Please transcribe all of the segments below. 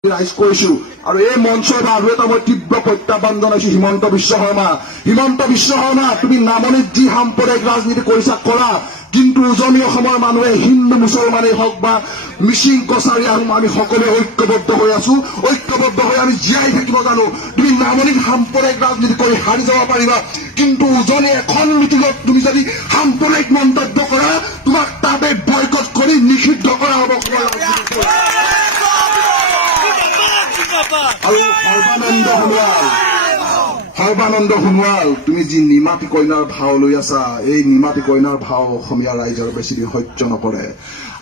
ৰাইজ কৰিছো আৰু এই মঞ্চৰ আৰু এটা মই তীব্ৰ প্ৰত্যাহ্বান জনাইছো হিমন্ত বিশ্ব শৰ্মা তুমি নামনিত যি সাম্প্ৰদায়িক ৰাজনীতি কৰিছা কৰা কিন্তু উজনি অসমৰ মানুহে হিন্দু মুছলমানেই হওক বা মিচিং কছাৰী আহোম আমি সকলোৱে ঐক্যবদ্ধ হৈ আছো ঐক্যবদ্ধ হৈ আমি জীয়াই থাকিব জানো তুমি নামনিত সাম্প্ৰদায়িক ৰাজনীতি কৰি হাৰি যাব পাৰিবা কিন্তু উজনি এখন মিটিঙত তুমি যদি সাম্প্ৰদায়িক মন্তব্য কৰা তোমাক তাতে বয়কট কৰি নিষিদ্ধ কৰা হ'ব আৰু সৰ্বানন্দ সোণোৱাল তুমি যি নিমাতী কইনাৰ ভাও লৈ আছা এই নিমাতী কইনাৰ ভাও অসমীয়া ৰাইজৰ বেছিদিন সহ্য নকৰে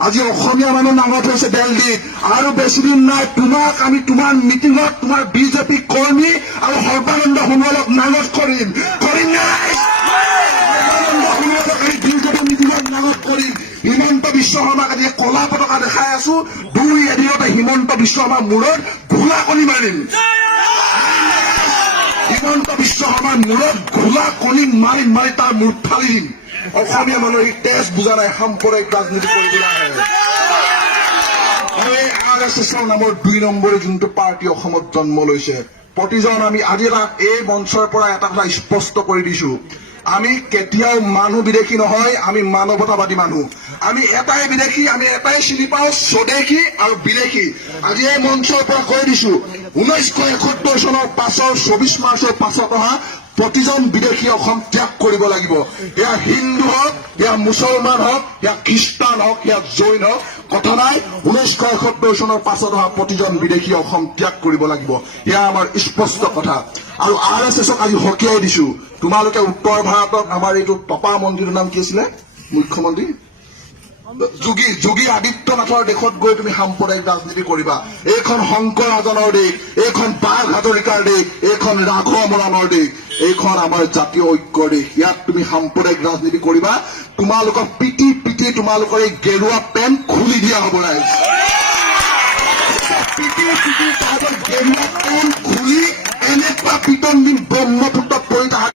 আজি অসমীয়া মানুহ নাঙত হৈছে দিল্লীত আৰু বেছিদিন নাই তোমাক আমি তোমাৰ মিটিঙত তোমাৰ বিজেপি কৰ্মী আৰু সৰ্বানন্দ সোণোৱালক নাঙত কৰিম বিজেপি মিটিঙত নাঙত কৰিম হিমন্ত বিশ্ব শৰ্মাক আজি কলা পতাকা দেখাই আছো দুই এদিনতে হিমন্ত বিশ্ব শৰ্মাৰ মূৰত ঘোলা কণী মাৰিম হিমন্ত বিশ্ব শৰ্মাৰ মূৰত ঘোলা কণী মাৰি মাৰি তাৰ মূৰ ফালি দিম অসমীয়া মানুহৰ তেজ বুজা নাই সাম্প্ৰদায়িক ৰাজনীতি কৰিবলৈ আহে আৰু এই RSSৰ নামৰ 2 নম্বৰী যোনটো পাৰ্টি অসমত জন্ম লৈছে প্ৰতিজন আমি আজি এই মঞ্চৰ পৰা এটা কথা স্পষ্ট কৰি দিছো আমি কেতিয়াও মানুহ বিদেশী নহয় আমি মানৱতাবাদী মানুহ আমি এটাই বিদেশী আমি এটাই চিনি পাওঁ স্বদেশী আৰু বিদেশী আজি এই মঞ্চৰ পৰা কৈ দিছো 1971 চনৰ পাছৰ 24 মাৰ্চৰ পাছত অহা প্ৰতিজন বিদেশী অসম ত্যাগ কৰিব লাগিব এয়া হিন্দু হওক এয়া মুছলমান হওক এয়া খ্ৰীষ্টান হওক এয়া জৈন হওক কথা নাই 1971 চনৰ পাছত অহা প্ৰতিজন বিদেশী অসম ত্যাগ কৰিব লাগিব এয়া আমাৰ স্পষ্ট কথা আৰু RSSক আজি সকীয়াই দিছো তোমালোকে উত্তৰ ভাৰতত আমাৰ এইটো তপা মন্দিৰৰ নাম কি আছিলে মুখ্যমন্ত্ৰী যোগী আদিত্যনাথৰ দেশত গৈ তুমি সাম্প্ৰদায়িক ৰাজনীতি কৰিবা এইখন শংকৰ ৰাজনৰ দেশ এইখন বাঘ হাজৰিকাৰ দেশ এইখন ৰাঘৱ মৰাণৰ দেশ এইখন আমাৰ জাতীয় ঐক্যৰ দেশ ইয়াত তুমি সাম্প্ৰদায়িক ৰাজনীতি কৰিবা তোমালোকক পিটি পিটি তোমালোকৰ এই গেৰুৱা পেণ্ট খুলি দিয়া হ'ব ৰাইজ পিটি পিটি তাহাঁতৰ গেৰুৱা পেণ্ট খুলি এনেকুৱা পিটন দিন ব্ৰহ্মপুত্ৰ